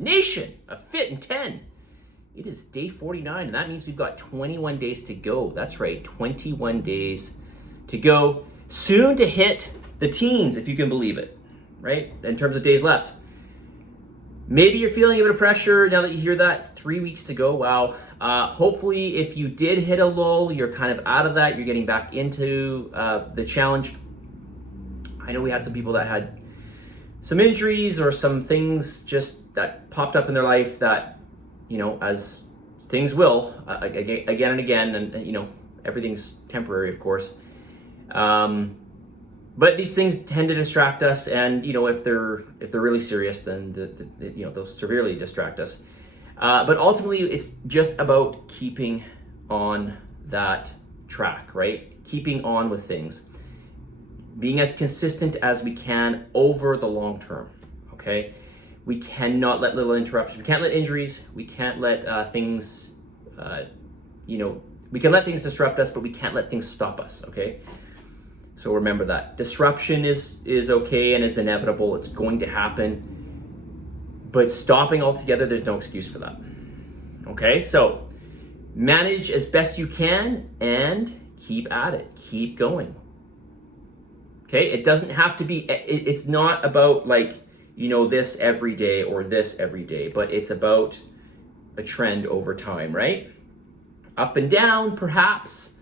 Nation, a fit in 10. It is day 49, and that means we've got 21 days to go. That's right, 21 days to go. Soon to hit the teens, if you can believe it, right? In terms of days left. Maybe you're feeling a bit of pressure now that you hear that. It's 3 weeks to go. Wow. Hopefully, if you did hit a lull, you're kind of out of that. You're getting back into the challenge. I know we had some people that had some injuries or some things just that popped up in their life that, you know, as things will, again and again, and, you know, everything's temporary, of course. But these things tend to distract us, and you know, if they're really serious, then you know, they'll severely distract us. But ultimately, it's just about keeping on that track, right? Keeping on with things, being as consistent as we can over the long term. Okay, we cannot let little interruptions. We can't let injuries. We can't let things. You know, we can let things disrupt us, but we can't let things stop us. Okay. So remember that. Disruption is okay and is inevitable. It's going to happen. But stopping altogether, there's no excuse for that. Okay, so manage as best you can and keep at it. Keep going. Okay, it doesn't have to be, it's not about like, you know, this every day or this every day, but it's about a trend over time, right? Up and down, perhaps,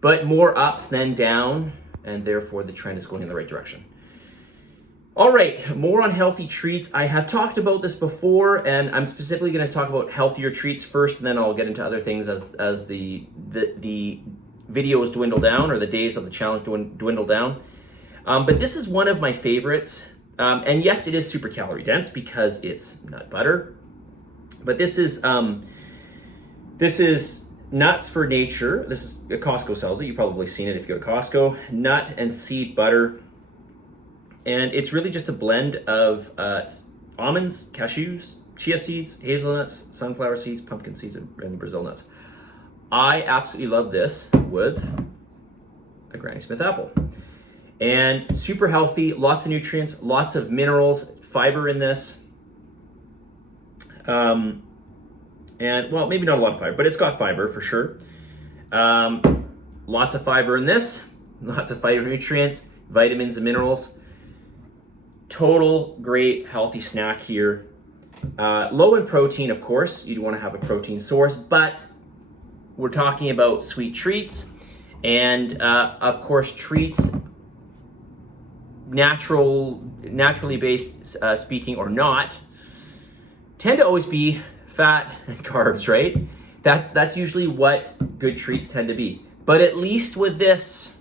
but more ups than down. And therefore the trend is going in the right direction. All right, more on healthy treats. I have talked about this before, and I'm specifically going to talk about healthier treats first, and then I'll get into other things as the videos dwindle down, or the days of the challenge dwindle down. But this is one of my favorites. And yes, it is super calorie dense because it's nut butter. But this is Nuts for Nature. This is Costco sells it. You've probably seen it if you go to Costco. Nut and seed butter. And it's really just a blend of almonds, cashews, chia seeds, hazelnuts, sunflower seeds, pumpkin seeds, and Brazil nuts. I absolutely love this with a Granny Smith apple. And super healthy, lots of nutrients, lots of minerals, fiber in this. And, well, maybe not a lot of fiber, but it's got fiber for sure. Lots of fiber in this. Lots of phytonutrients, vitamins and minerals. Total great healthy snack here. Low in protein, of course. You'd want to have a protein source, but we're talking about sweet treats. And, of course, treats, naturally based speaking or not, tend to always be fat and carbs, right? That's usually what good treats tend to be. But at least with this,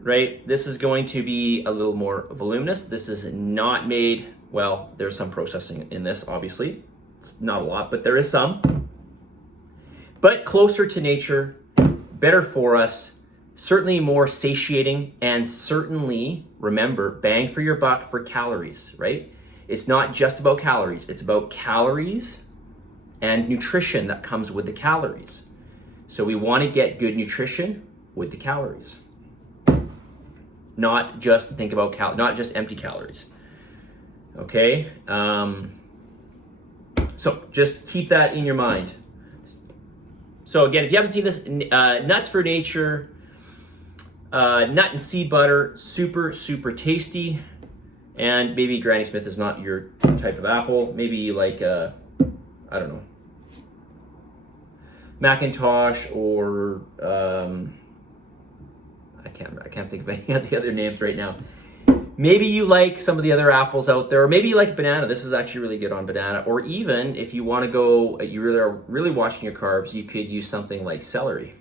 right, this is going to be a little more voluminous. This is not made, well, there's some processing in this, obviously. It's not a lot, but there is some. But closer to nature, better for us, certainly more satiating, and certainly, remember, bang for your buck for calories, right? It's not just about calories. It's about calories and nutrition that comes with the calories. So we want to get good nutrition with the calories. Not just think about not just empty calories. Okay? So just keep that in your mind. So again, if you haven't seen this, Nuts for Nature, nut and seed butter, super, super tasty. And maybe Granny Smith is not your type of apple. Maybe you like, I don't know, Macintosh, or I can't think of any of the other names right now. Maybe you like some of the other apples out there, or maybe you like banana. This is actually really good on banana. Or even if you want to go, you really are really watching your carbs, you could use something like celery.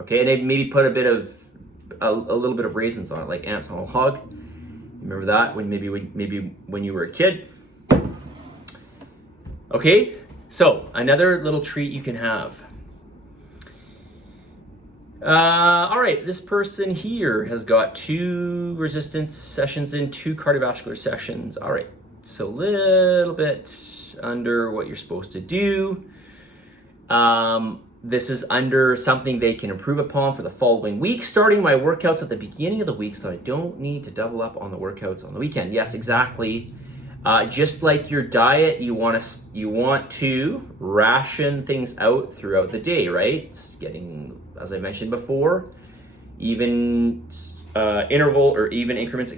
Okay, and then maybe put a little bit of raisins on it, like Ants on a Hog. Remember that maybe when you were a kid. Okay, so another little treat you can have. All right, this person here has got 2 resistance sessions in, 2 cardiovascular sessions. All right, so a little bit under what you're supposed to do. This is under something they can improve upon for the following week. Starting my workouts at the beginning of the week so I don't need to double up on the workouts on the weekend. Yes, exactly. Just like your diet, you want to ration things out throughout the day, right? It's getting, as I mentioned before, even increments,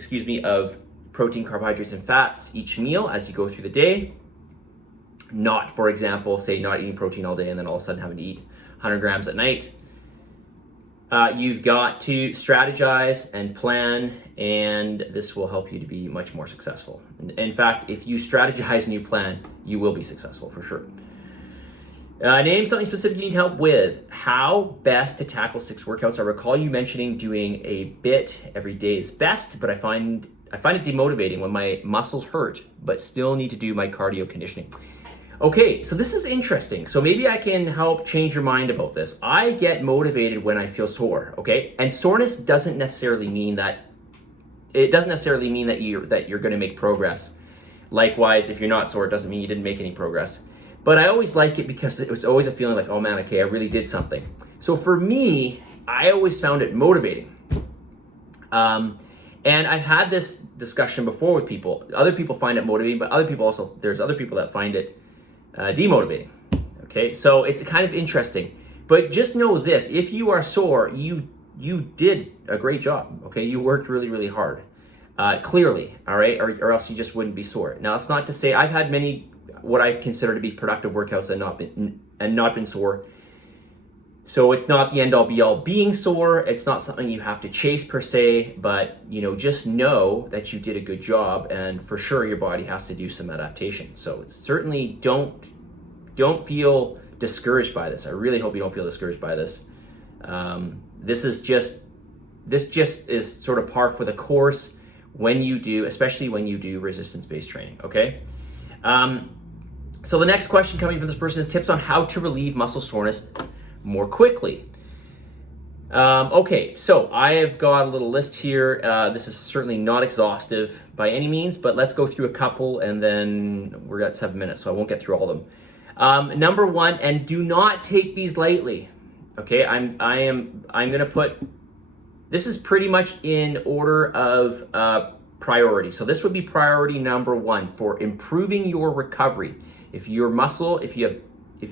of protein, carbohydrates, and fats each meal as you go through the day. Not, for example, say not eating protein all day and then all of a sudden having to eat 100 grams at night. You've got to strategize and plan, and this will help you to be much more successful. In fact, if you strategize and you plan, you will be successful for sure. Name something specific you need help with. How best to tackle 6 workouts. I recall you mentioning doing a bit every day is best, but I find it demotivating when my muscles hurt, but still need to do my cardio conditioning. Okay, so this is interesting. So maybe I can help change your mind about this. I get motivated when I feel sore, okay? And soreness doesn't necessarily mean that you're going to make progress. Likewise, if you're not sore, it doesn't mean you didn't make any progress. But I always like it because it was always a feeling like, oh man, okay, I really did something. So for me, I always found it motivating. And I've had this discussion before with people. Other people find it motivating, but there's other people that find it demotivating. Okay, so it's kind of interesting. But just know this: if you are sore, you did a great job. Okay, you worked really, really hard. Clearly, all right, or else you just wouldn't be sore. Now, that's not to say I've had many what I consider to be productive workouts and not been sore. So it's not the end all be all being sore. It's not something you have to chase per se, but just know that you did a good job, and for sure your body has to do some adaptation. So certainly don't feel discouraged by this. I really hope you don't feel discouraged by this. This just is sort of par for the course especially when you do resistance-based training. Okay. So the next question coming from this person is tips on how to relieve muscle soreness more quickly. Okay, so I have got a little list here. This is certainly not exhaustive by any means, but let's go through a couple, and then we're at 7 minutes, so I won't get through all of them. Number 1, and do not take these lightly. Okay, I'm gonna put, this is pretty much in order of priority. So this would be priority number 1 for improving your recovery. If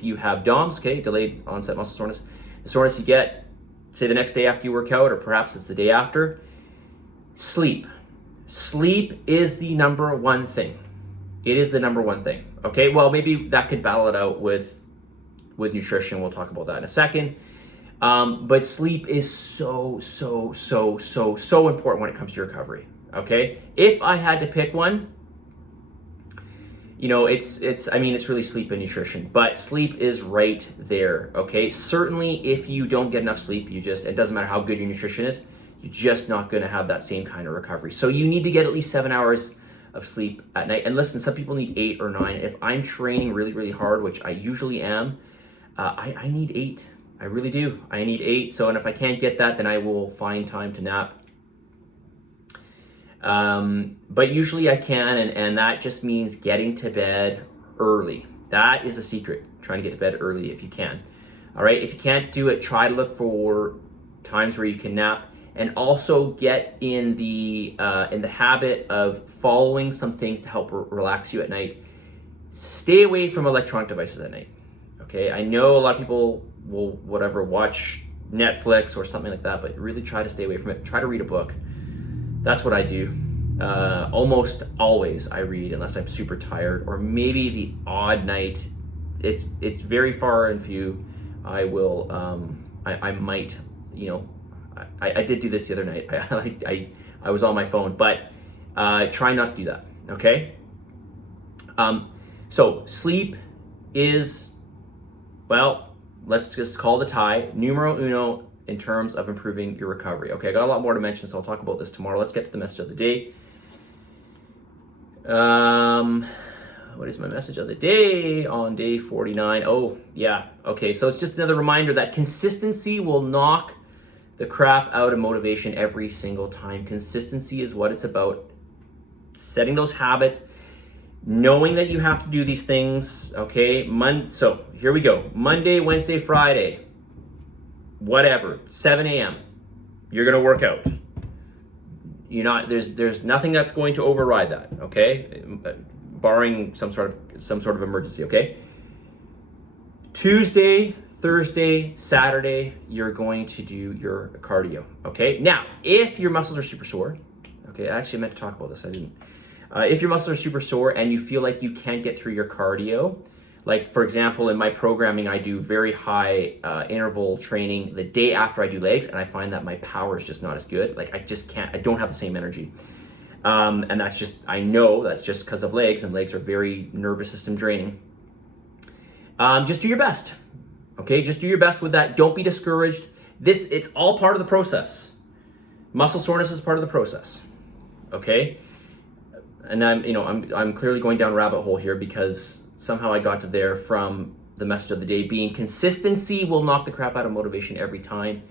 you have DOMS, okay, delayed onset muscle soreness, the soreness you get, say the next day after you work out, or perhaps it's the day after, sleep. Sleep is the number 1 thing. It is the number 1 thing. Okay, well, maybe that could battle it out with nutrition. We'll talk about that in a second. But sleep is so important when it comes to recovery. Okay, if I had to pick one, it's really sleep and nutrition, but sleep is right there. Okay, certainly if you don't get enough sleep, it doesn't matter how good your nutrition is, you're just not going to have that same kind of recovery. So you need to get at least 7 hours of sleep at night. And listen, some people need 8 or 9. If I'm training really, really hard, which I usually am, I need 8. I really do. I need 8. So, and if I can't get that, then I will find time to nap. But usually I can, and that just means getting to bed early. That is a secret, trying to get to bed early if you can. All right, if you can't do it, try to look for times where you can nap, and also get in the habit of following some things to help relax you at night. Stay away from electronic devices at night. Okay, I know a lot of people will watch Netflix or something like that, but really try to stay away from it. Try to read a book. That's what I do. Almost always I read unless I'm super tired, or maybe the odd night. It's very far and few. I will. I might. I did do this the other night. I was on my phone, but try not to do that. Okay. So sleep is, well, let's just call it a tie. Numero uno in terms of improving your recovery. Okay, I got a lot more to mention, so I'll talk about this tomorrow. Let's get to the message of the day. What is my message of the day on day 49? Oh, yeah. Okay, so it's just another reminder that consistency will knock the crap out of motivation every single time. Consistency is what it's about. Setting those habits, knowing that you have to do these things, okay? So here we go. Monday, Wednesday, Friday, whatever, 7 a.m. You're gonna work out. There's nothing that's going to override that, okay? barring some sort of emergency, okay? Tuesday, Thursday, Saturday, you're going to do your cardio, okay? Now, if your muscles are super sore, okay, actually I meant to talk about this, I didn't. If your muscles are super sore and you feel like you can't get through your cardio, like for example, in my programming, I do very high interval training the day after I do legs, and I find that my power is just not as good. Like I don't have the same energy. And I know that's just because of legs, and legs are very nervous system draining. Just do your best, okay? Just do your best with that. Don't be discouraged. It's all part of the process. Muscle soreness is part of the process, okay? And I'm clearly going down a rabbit hole here because somehow I got to there from the message of the day being consistency will knock the crap out of motivation every time.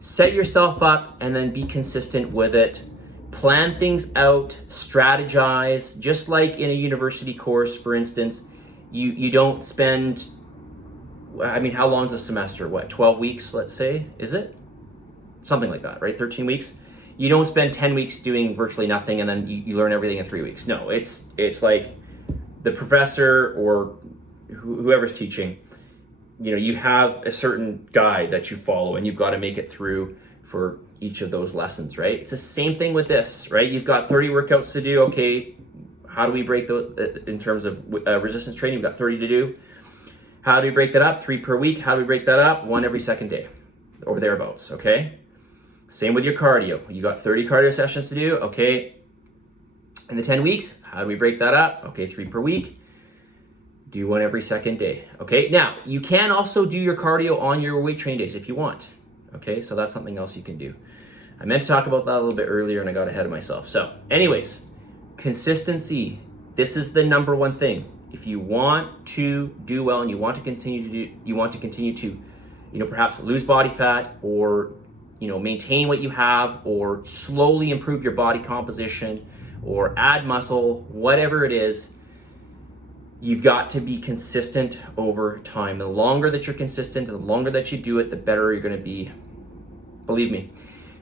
Set yourself up and then be consistent with it. Plan things out, strategize. Just like in a university course, for instance, you don't spend, how long is a semester? 12 weeks, let's say, is it? Something like that, right? 13 weeks. You don't spend 10 weeks doing virtually nothing and then you learn everything in 3 weeks. No, it's like the professor or whoever's teaching, you have a certain guide that you follow and you've got to make it through for each of those lessons, right? It's the same thing with this, right? You've got 30 workouts to do. Okay, how do we break those in terms of resistance training? We've got 30 to do. How do we break that up? 3 per week. How do we break that up? 1 every second day or thereabouts, okay? Same with your cardio. You got 30 cardio sessions to do, okay? In the 10 weeks, how do we break that up? Okay, 3 per week. Do 1 every second day, okay? Now, you can also do your cardio on your weight training days if you want, okay? So that's something else you can do. I meant to talk about that a little bit earlier and I got ahead of myself. So anyways, consistency. This is the number one thing. If you want to do well and you want to continue to perhaps lose body fat or, maintain what you have or slowly improve your body composition or add muscle, whatever it is, you've got to be consistent over time. The longer that you're consistent, the longer that you do it, the better you're going to be. Believe me.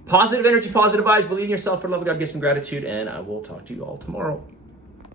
Positive energy, positive vibes. Believe in yourself. For the love of God, give some gratitude, and I will talk to you all tomorrow.